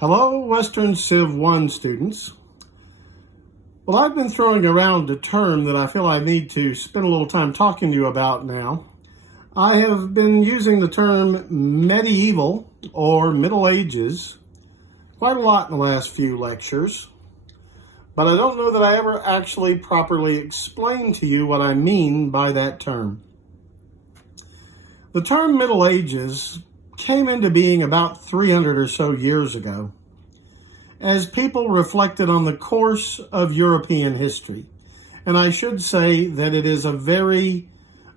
Hello, Western Civ 1 students. Well, I've been throwing around a term that I feel I need to spend a little time talking to you about now. I have been using the term medieval or Middle Ages quite a lot in the last few lectures, but I don't know that I ever actually properly explained to you what I mean by that term. The term Middle Ages came into being about 300 or so years ago as people reflected on the course of European history. And I should say that it is a very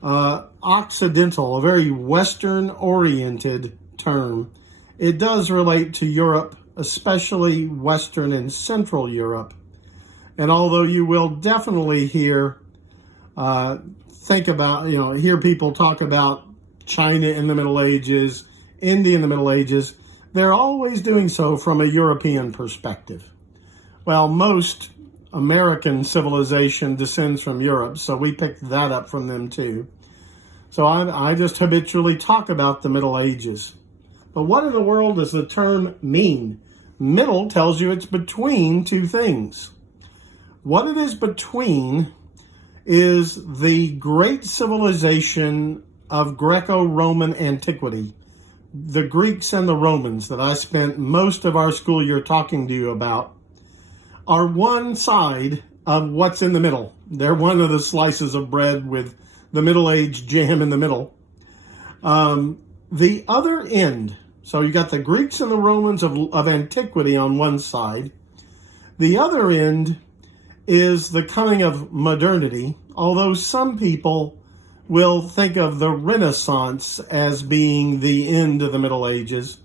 Occidental, a very Western-oriented term. It does relate to Europe, especially Western and Central Europe. And although you will definitely hear people talk about China in the Middle Ages, India in the Middle Ages, they're always doing so from a European perspective. Well, most American civilization descends from Europe, so we picked that up from them too. So I just habitually talk about the Middle Ages. But what in the world does the term mean? Middle tells you it's between two things. What it is between is the great civilization of Greco-Roman antiquity, the Greeks and the Romans that I spent most of our school year talking to you about, are one side of what's in the middle. They're one of the slices of bread with the middle-aged jam in the middle. The other end, so you got the Greeks and the Romans of antiquity on one side. The other end is the coming of modernity, although some people will think of the Renaissance as being the end of the Middle Ages.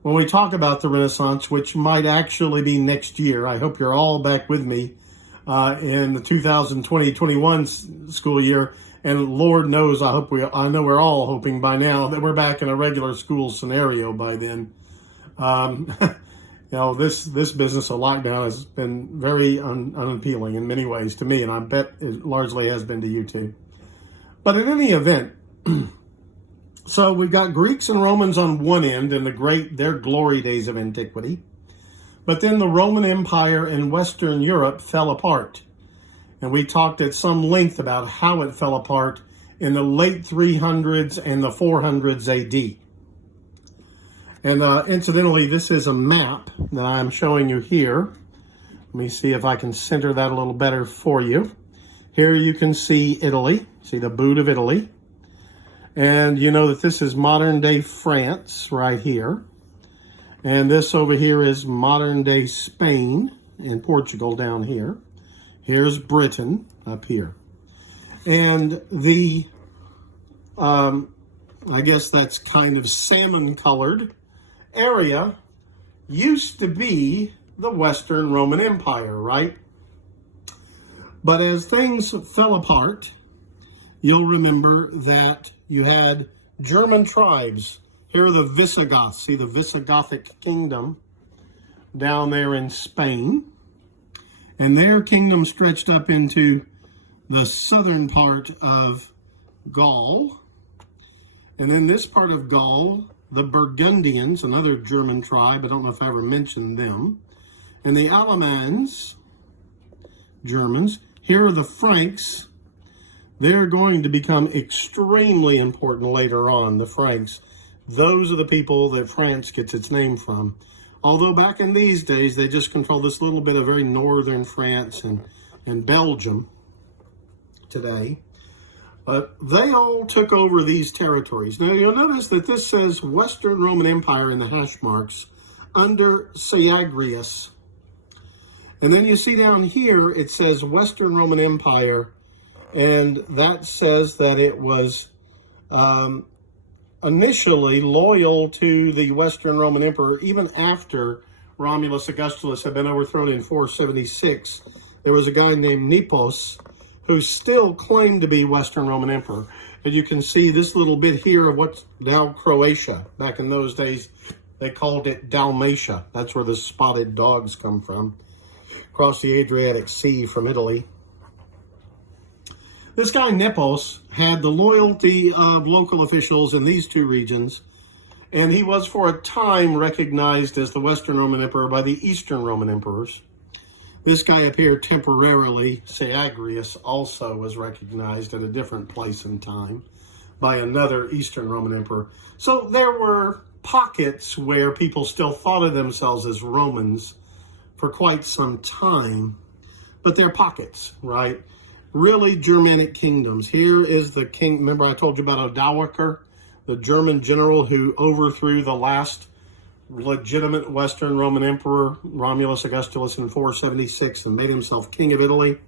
When we talk about the Renaissance, which might actually be next year, I hope you're all back with me in the 2020-21 school year. And Lord knows, I know we're all hoping by now that we're back in a regular school scenario by then. This business of lockdown has been very unappealing in many ways to me, and I bet it largely has been to you too. But in any event, so we've got Greeks and Romans on one end in their glory days of antiquity. But then the Roman Empire in Western Europe fell apart. And we talked at some length about how it fell apart in the late 300s and the 400s AD. And incidentally, this is a map that I'm showing you here. Let me see if I can center that a little better for you. Here you can see Italy, see the boot of Italy. And you know that this is modern day France right here. And this over here is modern day Spain and Portugal down here. Here's Britain up here. And the, I guess that's kind of salmon colored area used to be the Western Roman Empire, right? But as things fell apart, you'll remember that you had German tribes. Here are the Visigoths. See the Visigothic kingdom down there in Spain. And their kingdom stretched up into the southern part of Gaul. And then this part of Gaul, the Burgundians, another German tribe. I don't know if I ever mentioned them. And the Alamans, Germans. Here are the Franks. They're going to become extremely important later on, the Franks. Those are the people that France gets its name from. Although back in these days, they just controlled this little bit of very northern France and Belgium today. But they all took over these territories. Now, you'll notice that this says Western Roman Empire in the hash marks under Syagrius. And then you see down here, it says Western Roman Empire, and that says that it was initially loyal to the Western Roman Emperor, even after Romulus Augustulus had been overthrown in 476. There was a guy named Nepos who still claimed to be Western Roman Emperor. And you can see this little bit here of what's now Croatia. Back in those days, they called it Dalmatia. That's where the spotted dogs come from. Across the Adriatic Sea from Italy. This guy Nepos had the loyalty of local officials in these two regions, And he was for a time recognized as the Western Roman Emperor by the Eastern Roman Emperors. This guy up here temporarily, Syagrius, also was recognized at a different place and time by another Eastern Roman Emperor. So there were pockets where people still thought of themselves as Romans for quite some time, but they're pockets, right? Really Germanic kingdoms. Here is the king. Remember I told you about Odoacer, the German general who overthrew the last legitimate Western Roman Emperor, Romulus Augustulus, in 476 and made himself king of Italy.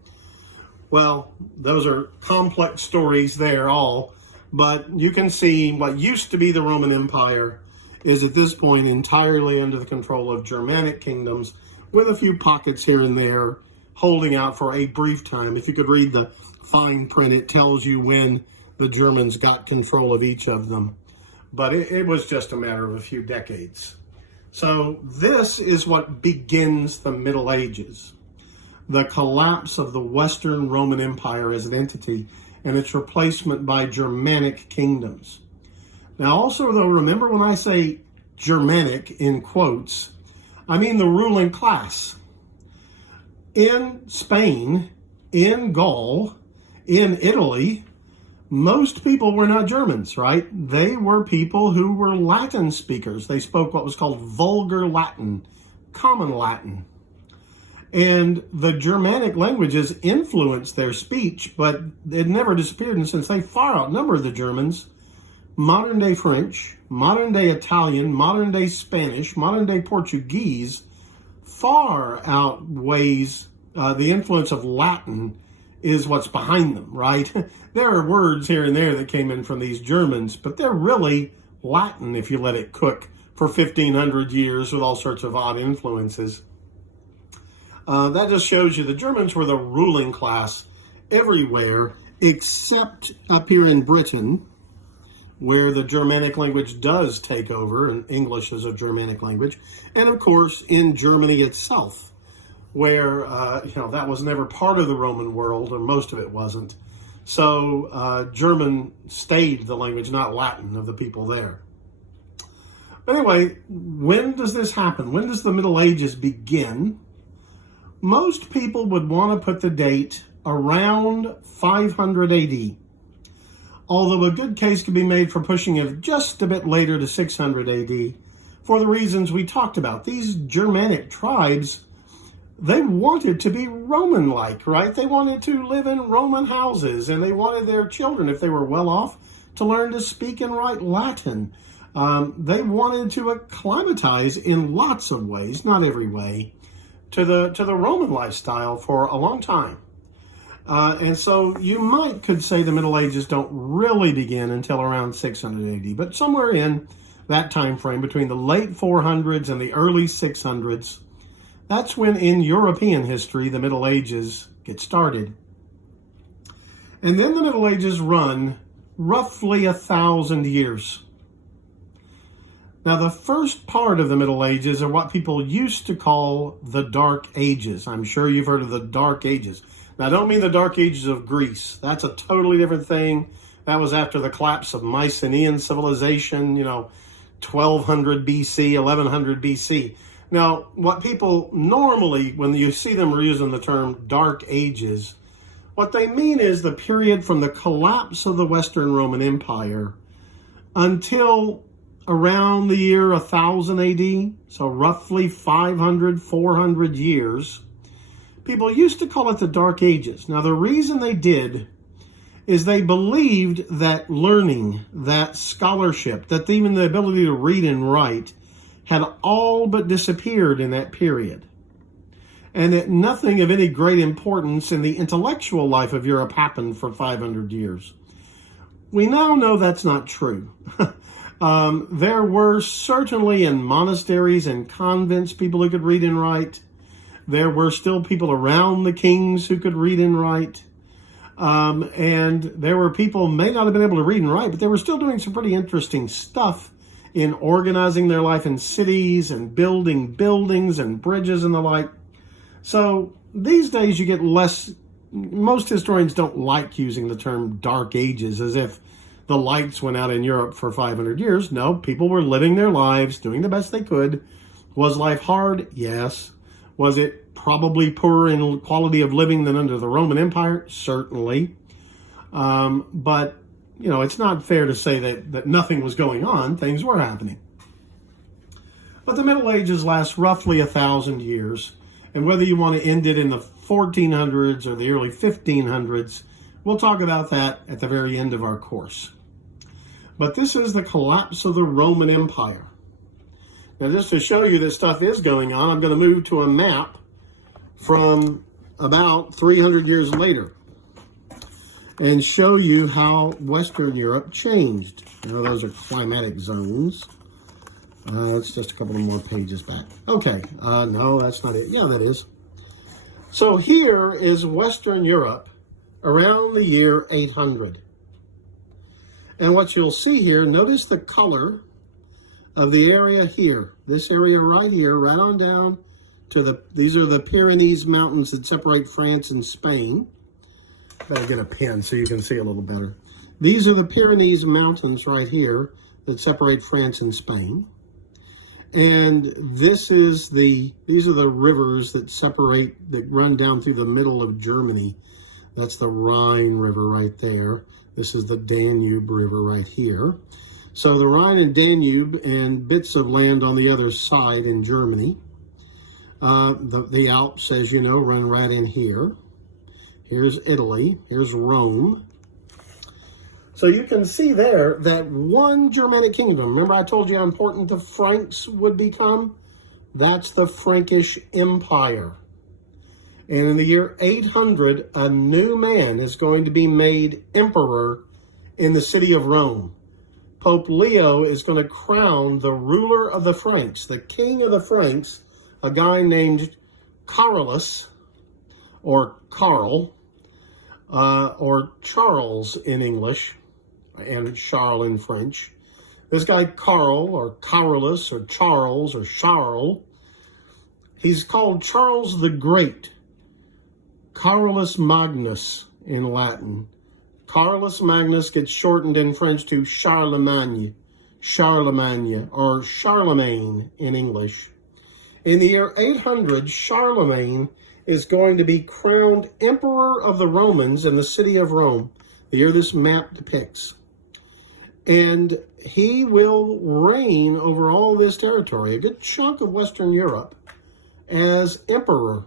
Well, those are complex stories there all, but you can see what used to be the Roman Empire is at this point entirely under the control of Germanic kingdoms with a few pockets here and there holding out for a brief time. If you could read the fine print, it tells you when the Germans got control of each of them. But it was just a matter of a few decades. So this is what begins the Middle Ages. The collapse of the Western Roman Empire as an entity and its replacement by Germanic kingdoms. Now also, though, remember when I say Germanic in quotes, I mean the ruling class. In Spain, in Gaul, in Italy, most people were not Germans, right? They were people who were Latin speakers. They spoke what was called vulgar Latin, common Latin. And the Germanic languages influenced their speech, but it never disappeared. And since they far outnumber the Germans, modern-day French, modern-day Italian, modern-day Spanish, modern-day Portuguese far outweighs the influence of Latin is what's behind them, right? There are words here and there that came in from these Germans, but they're really Latin if you let it cook for 1,500 years with all sorts of odd influences. That just shows you the Germans were the ruling class everywhere except up here in Britain, where the Germanic language does take over, and English is a Germanic language, and of course in Germany itself, where that was never part of the Roman world, or most of it wasn't. So German stayed the language, not Latin, of the people there. Anyway, when does this happen? When does the Middle Ages begin? Most people would want to put the date around 500 AD. Although a good case could be made for pushing it just a bit later to 600 AD for the reasons we talked about. These Germanic tribes, they wanted to be Roman-like, right? They wanted to live in Roman houses, and they wanted their children, if they were well off, to learn to speak and write Latin. They wanted to acclimatize in lots of ways, not every way, to the Roman lifestyle for a long time. And so you could say the Middle Ages don't really begin until around 600 AD, but somewhere in that time frame between the late 400s and the early 600s, that's when in European history the Middle Ages get started. And then the Middle Ages run roughly 1,000 years. Now, the first part of the Middle Ages are what people used to call the Dark Ages. I'm sure you've heard of the Dark Ages. Now, I don't mean the Dark Ages of Greece. That's a totally different thing. That was after the collapse of Mycenaean civilization, 1200 BC, 1100 BC. Now, what people normally, when you see them using the term Dark Ages, what they mean is the period from the collapse of the Western Roman Empire until around the year 1000 AD, so roughly 500, 400 years. People used to call it the Dark Ages. Now, the reason they did is they believed that learning, that scholarship, that even the ability to read and write had all but disappeared in that period, and that nothing of any great importance in the intellectual life of Europe happened for 500 years. We now know that's not true. There were certainly in monasteries and convents people who could read and write. There were still people around the kings who could read and write. And there were people may not have been able to read and write, but they were still doing some pretty interesting stuff in organizing their life in cities and building buildings and bridges and the like. So these days you get less, most historians don't like using the term Dark Ages as if the lights went out in Europe for 500 years. No, people were living their lives, doing the best they could. Was life hard? Yes. Was it probably poorer in quality of living than under the Roman Empire? Certainly. But, you know, it's not fair to say that nothing was going on. Things were happening. But the Middle Ages last roughly 1,000 years. And whether you want to end it in the 1400s or the early 1500s, we'll talk about that at the very end of our course. But this is the collapse of the Roman Empire. Now, just to show you that stuff is going on, I'm going to move to a map from about 300 years later and show you how Western Europe changed. You know, those are climatic zones. It's just a couple of more pages back. Okay, no, that's not it. Yeah, that is. So here is Western Europe around the year 800. And what you'll see here, notice the color of the area here. This area right here, right on down to these are the Pyrenees Mountains that separate France and Spain. Better get a pen so you can see a little better. These are the Pyrenees Mountains right here that separate France and Spain. And these are the rivers that run down through the middle of Germany. That's the Rhine River right there. This is the Danube River right here. So the Rhine and Danube and bits of land on the other side in Germany. The Alps, as you know, run right in here. Here's Italy. Here's Rome. So you can see there that one Germanic kingdom, remember I told you how important the Franks would become? That's the Frankish Empire. And in the year 800, a new man is going to be made emperor in the city of Rome. Pope Leo is going to crown the ruler of the Franks, the king of the Franks, a guy named Carolus, or Carl, or Charles in English, and Charles in French. This guy Carl, or Carolus, or Charles, or Charles, he's called Charles the Great. Carolus Magnus in Latin. Carolus Magnus gets shortened in French to Charlemagne, or Charlemagne in English. In the year 800, Charlemagne is going to be crowned emperor of the Romans in the city of Rome, the year this map depicts. And he will reign over all this territory, a good chunk of Western Europe, as emperor.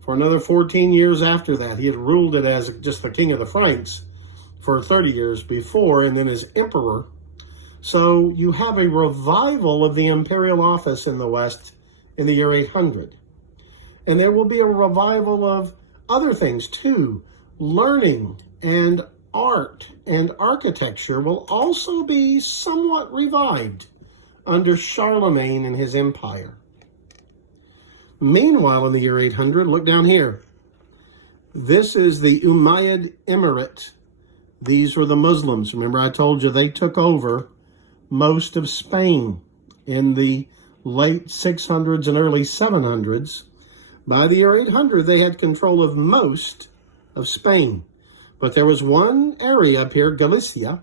For another 14 years after that, he had ruled it as just the king of the Franks for 30 years before, and then as emperor. So you have a revival of the imperial office in the West in the year 800. And there will be a revival of other things too. Learning and art and architecture will also be somewhat revived under Charlemagne and his empire. Meanwhile, in the year 800, look down here. This is the Umayyad Emirate. These were the Muslims. Remember I told you they took over most of Spain in the late 600s and early 700s. By the year 800, they had control of most of Spain. But there was one area up here, Galicia,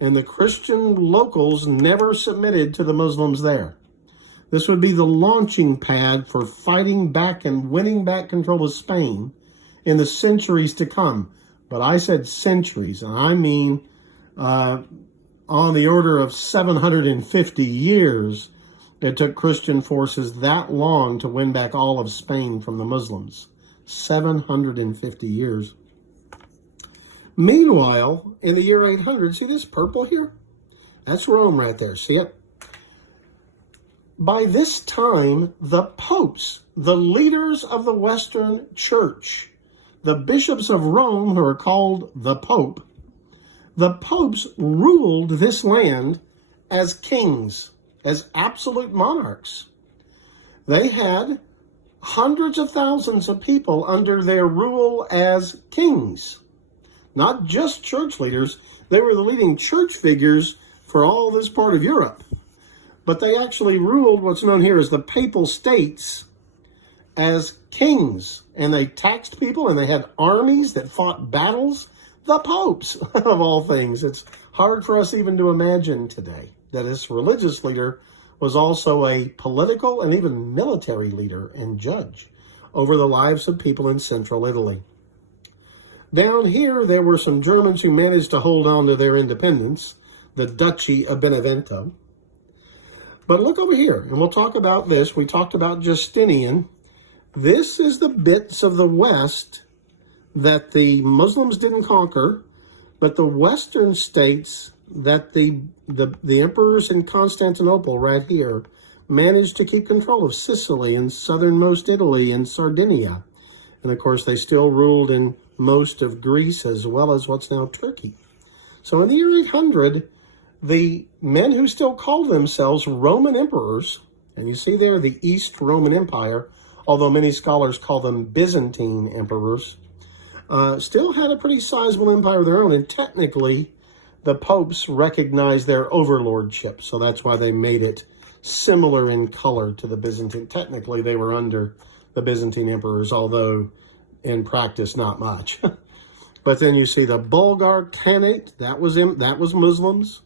and the Christian locals never submitted to the Muslims there. This would be the launching pad for fighting back and winning back control of Spain in the centuries to come. But I said centuries, and I mean on the order of 750 years. It took Christian forces that long to win back all of Spain from the Muslims. 750 years. Meanwhile, in the year 800, see this purple here? That's Rome right there, see it? By this time, the popes, the leaders of the Western Church, the bishops of Rome, who are called the popes ruled this land as kings, as absolute monarchs. They had hundreds of thousands of people under their rule as kings. Not just church leaders, they were the leading church figures for all this part of Europe. But they actually ruled what's known here as the Papal States as kings. And they taxed people, and they had armies that fought battles the popes, of all things. It's hard for us even to imagine today that this religious leader was also a political and even military leader and judge over the lives of people in central Italy. Down here, there were some Germans who managed to hold on to their independence, the Duchy of Benevento. But look over here, and we'll talk about this. We talked about Justinian. This is the bits of the West that the Muslims didn't conquer, but the Western states that the emperors in Constantinople right here managed to keep control of Sicily and southernmost Italy and Sardinia. And of course, they still ruled in most of Greece as well as what's now Turkey. So in the year 800, the men who still called themselves Roman emperors, and you see there the East Roman Empire, although many scholars call them Byzantine emperors, still had a pretty sizable empire of their own, and technically the popes recognized their overlordship, so that's why they made it similar in color to the Byzantine. Technically, they were under the Byzantine emperors, although in practice, not much. But then you see the Bulgar Khanate, that was Muslims.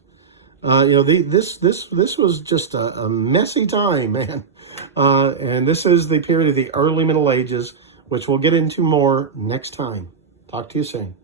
This was just a messy time, man. And this is the period of the early Middle Ages, which we'll get into more next time. Talk to you soon.